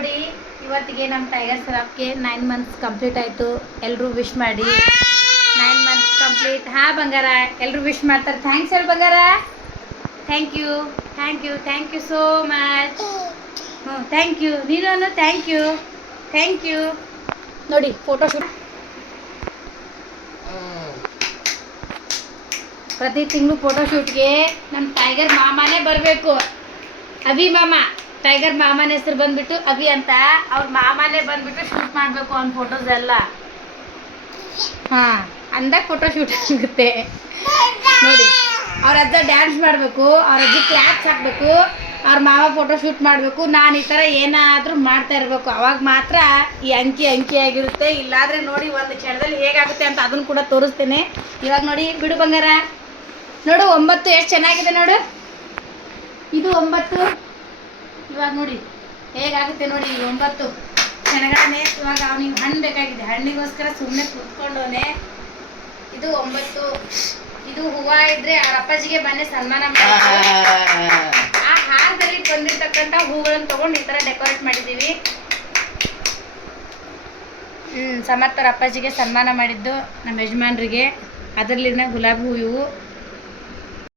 ನೋಡಿ ಇವತ್ತಿಗೆ ನಮ್ಮ ಟೈಗರ್ ಸರಾಫ್ಗೆ 9 ಮಂತ್ಸ್ ಕಂಪ್ಲೀಟ್ ಆಯಿತು. ಎಲ್ಲರೂ ವಿಶ್ ಮಾಡಿ. 9 ಮಂತ್ಸ್ ಕಂಪ್ಲೀಟ್. ಹಾಂ ಬಂಗಾರ, ಎಲ್ಲರೂ ವಿಶ್ ಮಾಡ್ತಾರೆ. ಥ್ಯಾಂಕ್ಸ್ ಹೇಳಿ ಬಂಗಾರ. Thank you thank you thank you so much. ಹ್ಞೂ ಥ್ಯಾಂಕ್ ಯು. ನೀನು ಥ್ಯಾಂಕ್ ಯು ಥ್ಯಾಂಕ್ ಯು. ನೋಡಿ ಫೋಟೋಶೂಟ್ ಪ್ರತಿ ತಿಂಗಳು ಫೋಟೋಶೂಟ್ಗೆ ನಮ್ಮ ಟೈಗರ್ ಮಾಮಾನೇ ಬರಬೇಕು. ಅಭಿ ಮಾಮ, ಟೈಗರ್ ಮಾಮನ ಹೆಸರು ಬಂದ್ಬಿಟ್ಟು ಅಭಿ ಅಂತ. ಅವ್ರ ಮಾಮನೇ ಬಂದ್ಬಿಟ್ಟು ಶೂಟ್ ಮಾಡಬೇಕು ಅವ್ನ ಫೋಟೋಸ್ ಎಲ್ಲ. ಹಾಂ ಅಂದಾಗ ಫೋಟೋ ಶೂಟ್ ಆಗುತ್ತೆ ನೋಡಿ. ಅವ್ರ ಅಜ್ಜ ಡ್ಯಾನ್ಸ್ ಮಾಡಬೇಕು, ಅವ್ರ ಅಜ್ಜಿ ಕ್ಲಾಪ್ಸ್ ಹಾಕಬೇಕು, ಅವ್ರ ಮಾವ ಫೋಟೋ ಶೂಟ್ ಮಾಡಬೇಕು. ನಾನು ಈ ಥರ ಏನಾದರೂ ಮಾಡ್ತಾ ಇರಬೇಕು. ಅವಾಗ ಮಾತ್ರ ಈ ಅಂಕಿ ಆಗಿರುತ್ತೆ. ಇಲ್ಲಾದರೆ ನೋಡಿ ಒಂದು ಕ್ಷಣದಲ್ಲಿ ಹೇಗಾಗುತ್ತೆ ಅಂತ ಅದನ್ನು ಕೂಡ ತೋರಿಸ್ತೇನೆ. ಇವಾಗ ನೋಡಿ ಬಿಡು ಬಂಗಾರ. ನೋಡು 9 ಎಷ್ಟು ಚೆನ್ನಾಗಿದೆ ನೋಡು. ಇದು 9. ಇವಾಗ ನೋಡಿ ಹೇಗಾಗುತ್ತೆ ನೋಡಿ. 9 ಚೆನ್ನಾಗೇ. ಇವಾಗ ಅವನಿಗೆ ಹಣ್ಣು ಬೇಕಾಗಿದೆ, ಹಣ್ಣಿಗೋಸ್ಕರ ಸುಮ್ಮನೆ ಕೂತ್ಕೊಂಡವನೆ. ಇದು 9. ಇದು ಹೂವು ಇದ್ರೆ ಅವ್ರ ಅಪ್ಪಾಜಿಗೆ ಬನ್ನಿ ಸನ್ಮಾನ ಮಾಡಿ ಆ ಹಾರದಲ್ಲಿ ಬಂದಿರ್ತಕ್ಕಂಥ ಹೂಗಳನ್ನು ತೊಗೊಂಡು ಈ ಥರ ಡೆಕೋರೇಟ್ ಮಾಡಿದ್ದೀವಿ. ಸಮರ್ಥರ ಅಪ್ಪಾಜಿಗೆ ಸನ್ಮಾನ ಮಾಡಿದ್ದು ನಮ್ಮ ಯಜಮಾನ್ರಿಗೆ. ಅದರಲ್ಲಿನ ಗುಲಾಬಿ ಹೂ ಇವು.